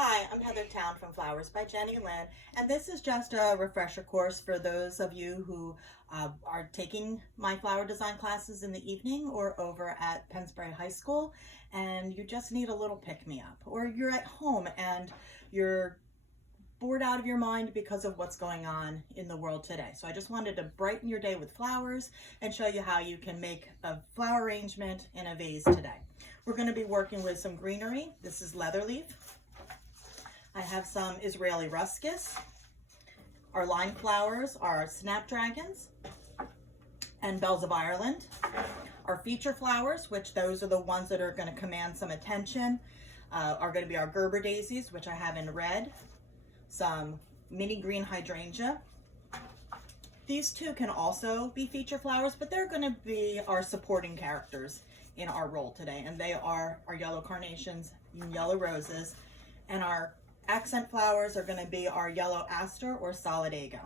Hi, I'm Heather Town from Flowers by Jenny Lynn, and this is just a refresher course for those of you who are taking my flower design classes in the evening or over at Pennsbury High School, and you just need a little pick-me-up, or you're at home and you're bored out of your mind because of what's going on in the world today. So I just wanted to brighten your day with flowers and show you how you can make a flower arrangement in a vase today. We're going to be working with some greenery. This is leather leaf. I have some Israeli ruscus. Our line flowers are snapdragons and bells of Ireland. Our feature flowers, which those are the ones that are going to command some attention, are going to be our Gerber daisies, which I have in red, some mini green hydrangea. These two can also be feature flowers, but they're going to be our supporting characters in our role today, and they are our yellow carnations and yellow roses, and our accent flowers are going to be our yellow aster or solidago.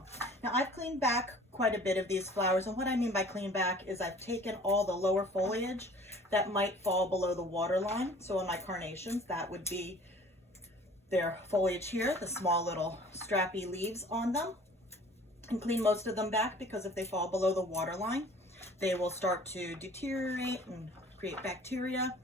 Now I've cleaned back quite a bit of these flowers, and what I mean by clean back is I've taken all the lower foliage that might fall below the water line. So on my carnations, that would be their foliage here, the small little strappy leaves on them, and clean most of them back, because if they fall below the water line, they will start to deteriorate and create bacteria.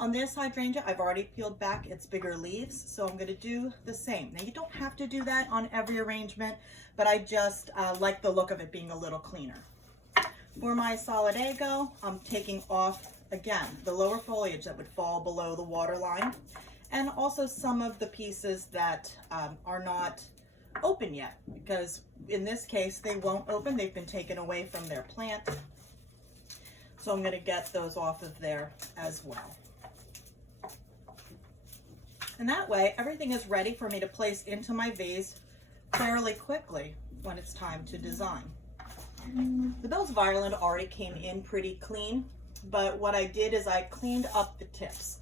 On this hydrangea, I've already peeled back its bigger leaves, so I'm going to do the same. Now, you don't have to do that on every arrangement, but I just like the look of it being a little cleaner. For my solidago, I'm taking off, again, the lower foliage that would fall below the water line, and also some of the pieces that are not open yet, because in this case, they won't open. They've been taken away from their plant. So I'm going to get those off of there as well. And that way, everything is ready for me to place into my vase fairly quickly when it's time to design. The bells of Ireland already came in pretty clean, but what I did is I cleaned up the tips.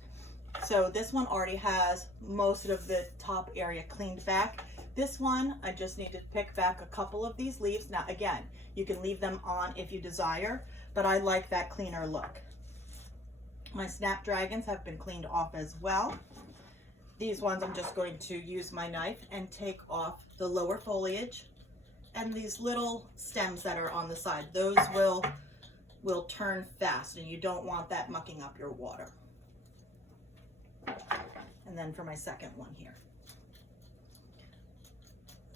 So this one already has most of the top area cleaned back. This one, I just need to pick back a couple of these leaves. Now again, you can leave them on if you desire, but I like that cleaner look. My snapdragons have been cleaned off as well. These ones I'm just going to use my knife and take off the lower foliage and these little stems that are on the side. Those will turn fast, and you don't want that mucking up your water. And then for my second one here.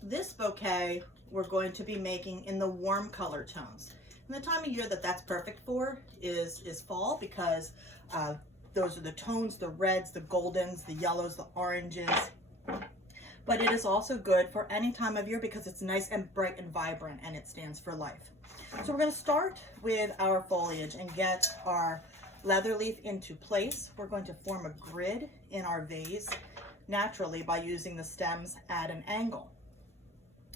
This bouquet we're going to be making in the warm color tones. And the time of year that that's perfect for is fall, because those are the tones, the reds, the goldens, the yellows, the oranges. But it is also good for any time of year because it's nice and bright and vibrant, and it stands for life. So we're going to start with our foliage and get our leather leaf into place. We're going to form a grid in our vase naturally by using the stems at an angle.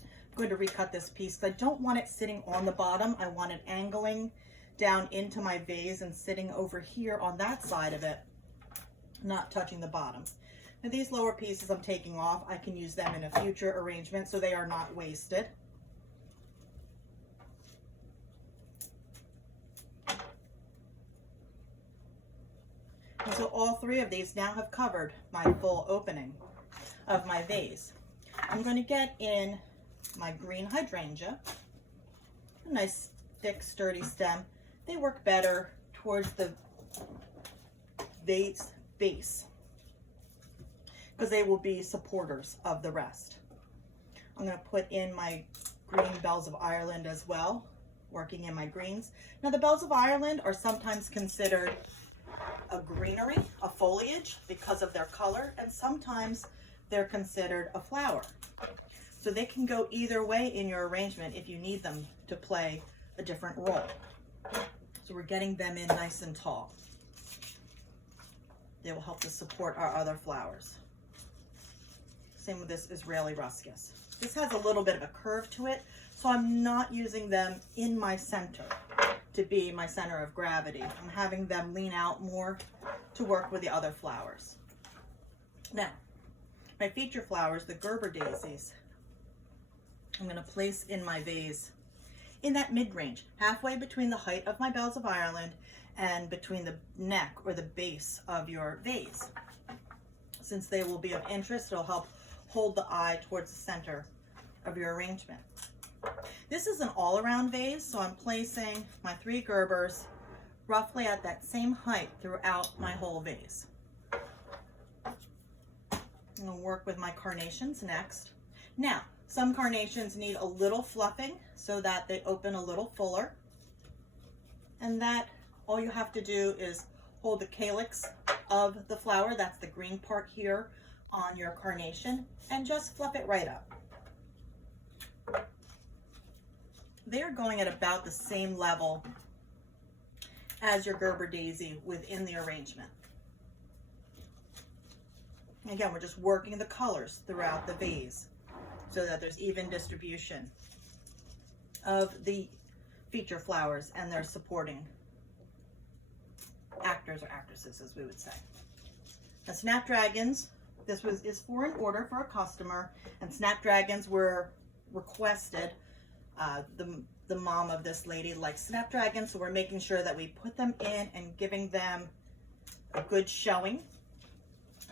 I'm going to recut this piece because I don't want it sitting on the bottom. I want it angling down into my vase and sitting over here on that side of it, not touching the bottom. Now these lower pieces I'm taking off. I can use them in a future arrangement so they are not wasted. And so all three of these now have covered my full opening of my vase. I'm going to get in my green hydrangea, a nice thick sturdy stem. They work better towards the vase base because they will be supporters of the rest. I'm going to put in my green bells of Ireland as well, working in my greens. Now the bells of Ireland are sometimes considered a greenery, a foliage, because of their color, and sometimes they're considered a flower. So they can go either way in your arrangement if you need them to play a different role. So we're getting them in nice and tall. They will help to support our other flowers. Same with this Israeli ruscus. This has a little bit of a curve to it, so I'm not using them in my center to be my center of gravity. I'm having them lean out more to work with the other flowers. Now, my feature flowers, the Gerber daisies, I'm going to place in my vase in that mid-range, halfway between the height of my bells of Ireland and between the neck or the base of your vase. since they will be of interest. It'll help hold the eye towards the center of your arrangement. This is an all-around vase, so I'm placing my 3 Gerbers roughly at that same height throughout my whole vase. I'm going to work with my carnations next. Now, some carnations need a little fluffing so that they open a little fuller. And that, all you have to do is hold the calyx of the flower, that's the green part here on your carnation, and just fluff it right up. They're going at about the same level as your Gerber daisy within the arrangement. Again, we're just working the colors throughout the vase so that there's even distribution of the feature flowers and their supporting actors or actresses, as we would say. Now, snapdragons, this is for an order for a customer, and snapdragons were requested. The mom of this lady likes snapdragons, so we're making sure that we put them in and giving them a good showing.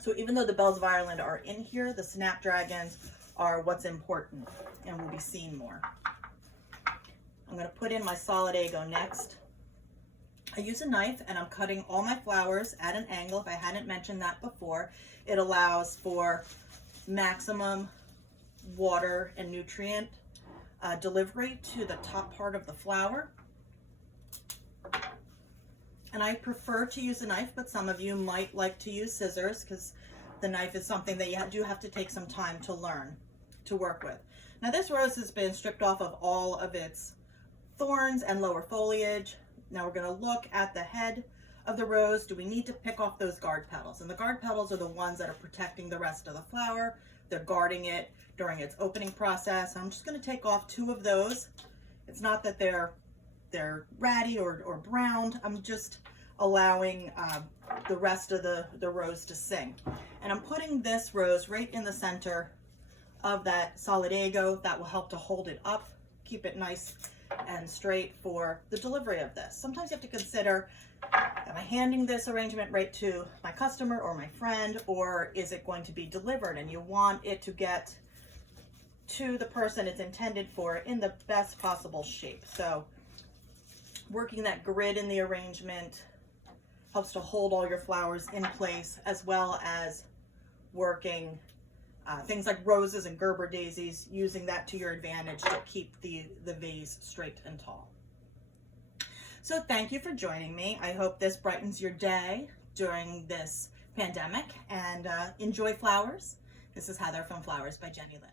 So even though the bells of Ireland are in here, the snapdragons are what's important and will be seen more. I'm going to put in my solidago next. I use a knife and I'm cutting all my flowers at an angle. If I hadn't mentioned that before, it allows for maximum water and nutrient delivery to the top part of the flower. And I prefer to use a knife, but some of you might like to use scissors because the knife is something that you do have to take some time to learn to work with. Now this rose has been stripped off of all of its thorns and lower foliage. Now we're going to look at the head of the rose. Do we need to pick off those guard petals? And the guard petals are the ones that are protecting the rest of the flower. They're guarding it during its opening process. I'm just going to take off 2 of those. It's not that they're ratty or browned. I'm just allowing the rest of the rose to sing. And I'm putting this rose right in the center of that solidago. That will help to hold it up, keep it nice and straight for the delivery of this. Sometimes you have to consider, am I handing this arrangement right to my customer or my friend, or is it going to be delivered? And you want it to get to the person it's intended for in the best possible shape. So working that grid in the arrangement helps to hold all your flowers in place, as well as working things like roses and Gerber daisies, using that to your advantage to keep the vase straight and tall. So thank you for joining me. I hope this brightens your day during this pandemic, and enjoy flowers. This is Heather from Flowers by Jenny Lynn.